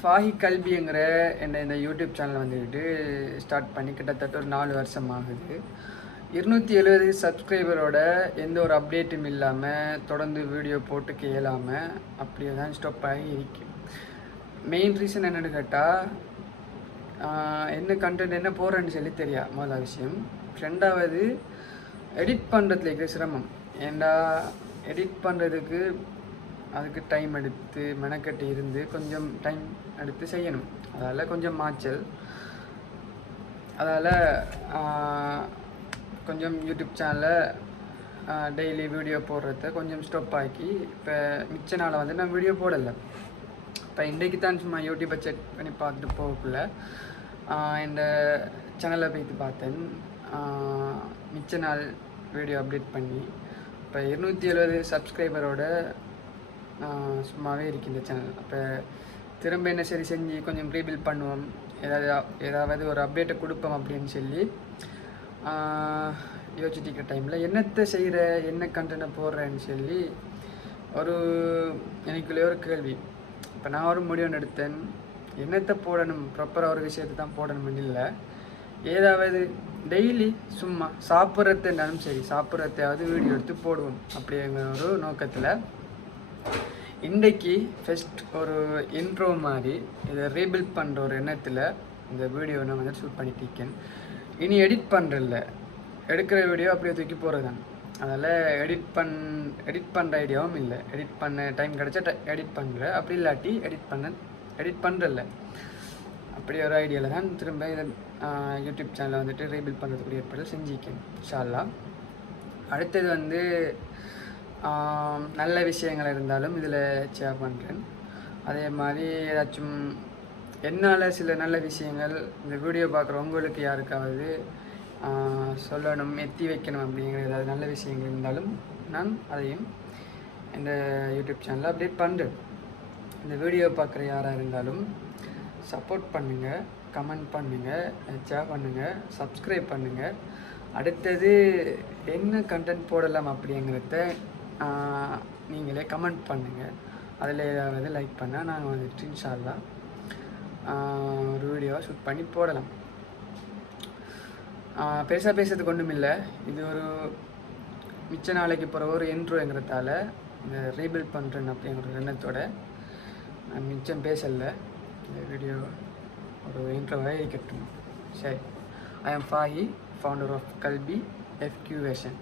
ஃபாஹி கல்விங்கிற இந்த YouTube channel வந்துக்கிட்டு start பண்ணி கிட்டத்தட்ட ஒரு 4 வருஷம் ஆகுது. 270 சப்ஸ்கிரைபரோட எந்த ஒரு அப்டேட்டும் இல்லாமல் தொடர்ந்து வீடியோ போட்டுக்க இயலாமல் அப்படியே தான் ஸ்டாப் ஆகி இருக்கு. மெயின் ரீசன் என்னென்னு கேட்டால், என்ன கண்டென்ட் என்ன போகிறேன்னு சொல்லி தெரியா முதல்ல விஷயம். ரெண்டாவது, எடிட் பண்ணுறதுல இருக்கிற சிரமம். ஏண்டா எடிட் பண்ணுறதுக்கு அதுக்கு டைம் எடுத்து மெனக்கட்டு இருந்து கொஞ்சம் டைம் எடுத்து செய்யணும். அதால் கொஞ்சம் மாச்சல். அதால் கொஞ்சம் யூடியூப் சேனலில் டெய்லி வீடியோ போடுறத கொஞ்சம் ஸ்டாப் ஆக்கி இப்போ மிச்ச நாளை வந்து நான் வீடியோ போடலை. இப்போ இன்றைக்கு தான் சும்மா யூடியூப்பை செக் பண்ணி பார்த்துட்டு போகக்குள்ள இந்த சேனலை போய்த்து பார்த்தேன். மிச்ச நாள் வீடியோ அப்டேட் பண்ணி இப்போ 270 சப்ஸ்கிரைபரோட சும்மாவே இருக்குது இந்த சேனல். அப்போ திரும்ப என்ன சரி செஞ்சு கொஞ்சம் ரீபில்ட் பண்ணுவோம், ஏதாவது ஒரு அப்டேட்டை கொடுப்போம் அப்படின்னு சொல்லி யோசிச்சுட்டு இருக்கிற டைமில் என்னத்தை செய்கிற, என்ன கண்டென்ட்டை போடுறேன்னு சொல்லி எனக்குள்ளே ஒரு கேள்வி. இப்போ நான் ஒரு முடிவு எடுத்தேன், என்னத்தை போடணும், ப்ராப்பராக ஒரு விஷயத்தை தான் போடணும்னு இல்லை, ஏதாவது டெய்லி சும்மா சாப்பிட்றதுனாலும் சரி சாப்பிட்றதையாவது வீடியோ எடுத்து போடுவோம் அப்படிங்கிற ஒரு நோக்கத்தில் இன்றைக்கி ஃபஸ்ட் ஒரு இன்ட்ரோ மாதிரி இதை ரீபில்ட் பண்ணுற ஒரு எண்ணத்தில் இந்த வீடியோ நான் வந்து ஷூட் பண்ணிட்டு இருக்கேன். இனி எடிட் பண்ணுறதில்ல, எடுக்கிற வீடியோ அப்படியே தூக்கி போகிறது தான். அதில் எடிட் பண்ணுற ஐடியாவும் இல்லை. எடிட் பண்ண டைம் கிடச்சா எடிட் பண்ணுற, அப்படி இல்லாட்டி எடிட் பண்ணுறதில்ல. அப்படி ஒரு ஐடியாவில் தான் திரும்ப இதை யூடியூப் சேனலை வந்துட்டு ரீபில்ட் பண்ணுறதுக்குரிய ஏற்பாடு செஞ்சுக்கேன் இன்ஷா அல்லாஹ். அடுத்தது வந்து நல்ல விஷயங்கள் இருந்தாலும் இதில் ஷேர் பண்ணுறேன். அதே மாதிரி ஏதாச்சும் என்னால் சில நல்ல விஷயங்கள் இந்த வீடியோ பார்க்குற உங்களுக்கு யாருக்காவது சொல்லணும், எத்தி வைக்கணும் அப்படிங்கிற ஏதாவது நல்ல விஷயங்கள் இருந்தாலும் நான் அதையும் இந்த யூடியூப் சேனலில் அப்டேட் பண்ணுறேன். இந்த வீடியோ பார்க்குற யாராக இருந்தாலும் சப்போர்ட் பண்ணுங்கள், கமெண்ட் பண்ணுங்கள், ஷேர் பண்ணுங்கள், சப்ஸ்கிரைப் பண்ணுங்கள். அடுத்தது என்ன கண்டென்ட் போடலாம் அப்படிங்கிறத நீங்களே கமெண்ட் பண்ணுங்கள். அதில் ஏதாவது லைக் பண்ணால் நாங்கள் வந்துட்டு இன்ஷா அல்லாஹ் ஒரு வீடியோவை ஷூட் பண்ணி போடலாம். பேசுறதுக்கு ஒன்றும் இல்லை, இது ஒரு மிச்ச நாளைக்கு போகிற ஒரு இன்ட்ரோங்கிறதால இந்த ரீபில்ட் பண்ணுறேன் அப்படிங்கிற எண்ணத்தோட நான் மிச்சம் பேசலை. இந்த வீடியோ ஒரு இன்ட்ரோவாக இருக்கட்டும். சரி, ஐ ஆம் ஃபாஹி, ஃபவுண்டர் ஆஃப் கல்வி எஃப்கியூவேஷன்.